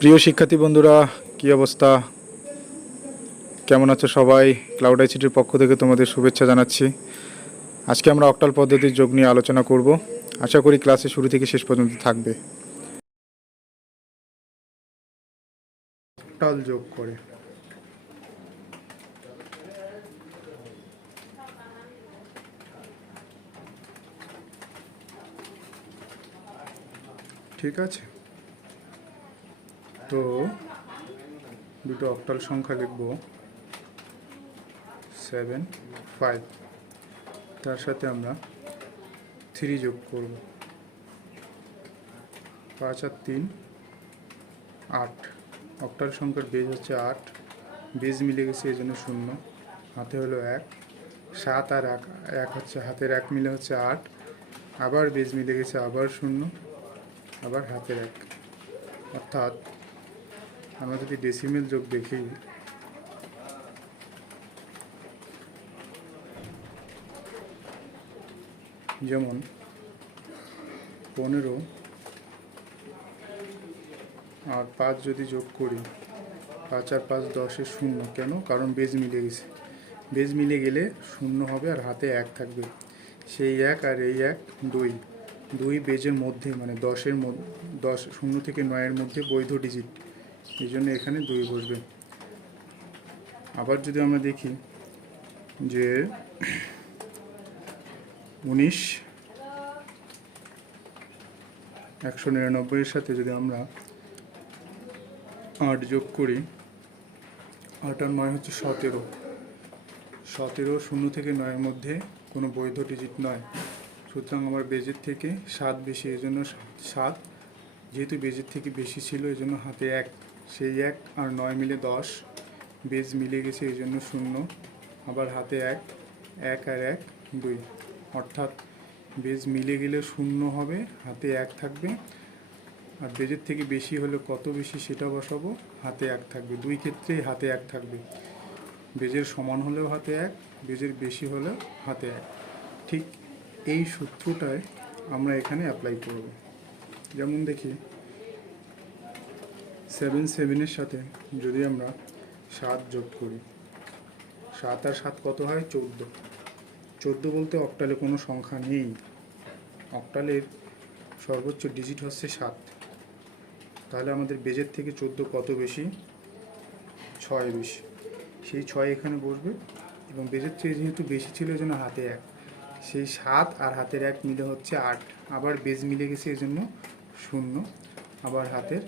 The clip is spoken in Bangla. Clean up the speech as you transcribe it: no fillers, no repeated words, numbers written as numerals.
প্রিয় শিক্ষার্থী বন্ধুরা, কি অবস্থা? কেমন আছো সবাই? ক্লাউড আইসিটির পক্ষ থেকে তোমাদের শুভেচ্ছা জানাচ্ছি। আজকে আমরা অক্টাল পদ্ধতির যোগ নিয়ে আলোচনা করব। আশা করি ক্লাসে শুরু থেকে শেষ পর্যন্ত থাকবে। অক্টাল যোগ করে ঠিক আছে, তো দুটো অক্টাল সংখ্যা লিখব 7, 5, তার সাথে আমরা 3 যোগ করব। 5 আর 3 8। অক্টাল সংখ্যার বেজ হচ্ছে 8, বেজ মিলে গেছে এই জন্য 0, হাতে হলো 1। 7 আর 1 হচ্ছে হাতের 1 মিলে হচ্ছে 8, আবার বেজ মিলে গেছে আবার 0, আবার হাতের 1। অর্থাৎ আমরা যদি ডেসিমেল যোগ দেখি, যেমন 15 আর 5 যদি যোগ করি, 5 আর 5 10-এর 0। কেন? কারণ বেজ মিলে গেছে। বেজ মিলে গেলে 0 হবে আর হাতে 1 থাকবে। সেই 1 আর এই 1 2 বেজের মধ্যে, মানে 10-এর মধ্যে, 10 0 থেকে 9-এর মধ্যে বৈধ ডিজিট, এই জন্য এখানে 2 বসবে। আবার যদি আমরা দেখি যে 19 199-এর সাথে যদি আমরা 8 যোগ করি, 8 আর 9 হচ্ছে 17। 17 0 থেকে 9-এর মধ্যে কোনো বৈধ ডিজিট নয়, সুতরাং আমার বেজের থেকে 7 বেশি, এই জন্য 7। যেহেতু বেজের থেকে বেশি ছিল এই জন্য হাতে 1, সেই 1 আর 9 মিলে 10, বেজ মিলে গেছে এই জন্য 0, আবার হাতে 1, 1 আর 1 2। অর্থাৎ বেজ মিলে গেলে 0 হবে, হাতে 1 থাকবে। আর বেজের থেকে বেশি হলে কত বেশি সেটা বসাবো, হাতে 1 থাকবে। দুই ক্ষেত্রেই হাতে 1 থাকবে। বেজের সমান হলেও হাতে 1, বেজের বেশি হলেও হাতে 1। ঠিক এই সূত্রটায় আমরা এখানে অ্যাপ্লাই করব। যেমন দেখি 7-7-এর সাথে যদি আমরা 7 যোগ করি, 7 আর 7 কত হয়? 14। 14 বলতে অক্টালে কোনো সংখ্যা নেই। অক্টালের সর্বোচ্চ ডিজিট হচ্ছে 7। তাহলে আমাদের বেজের থেকে 14 কত বেশি? 6 বেশি। সেই 6 এখানে বসবে, এবং বেজের থেকে যেহেতু বেশি ছিল এই জন্য হাতে 1, সেই 7 আর হাতের 1 মিলে হচ্ছে 8, আবার বেজ মিলে গেছে এই জন্য 0, আবার হাতের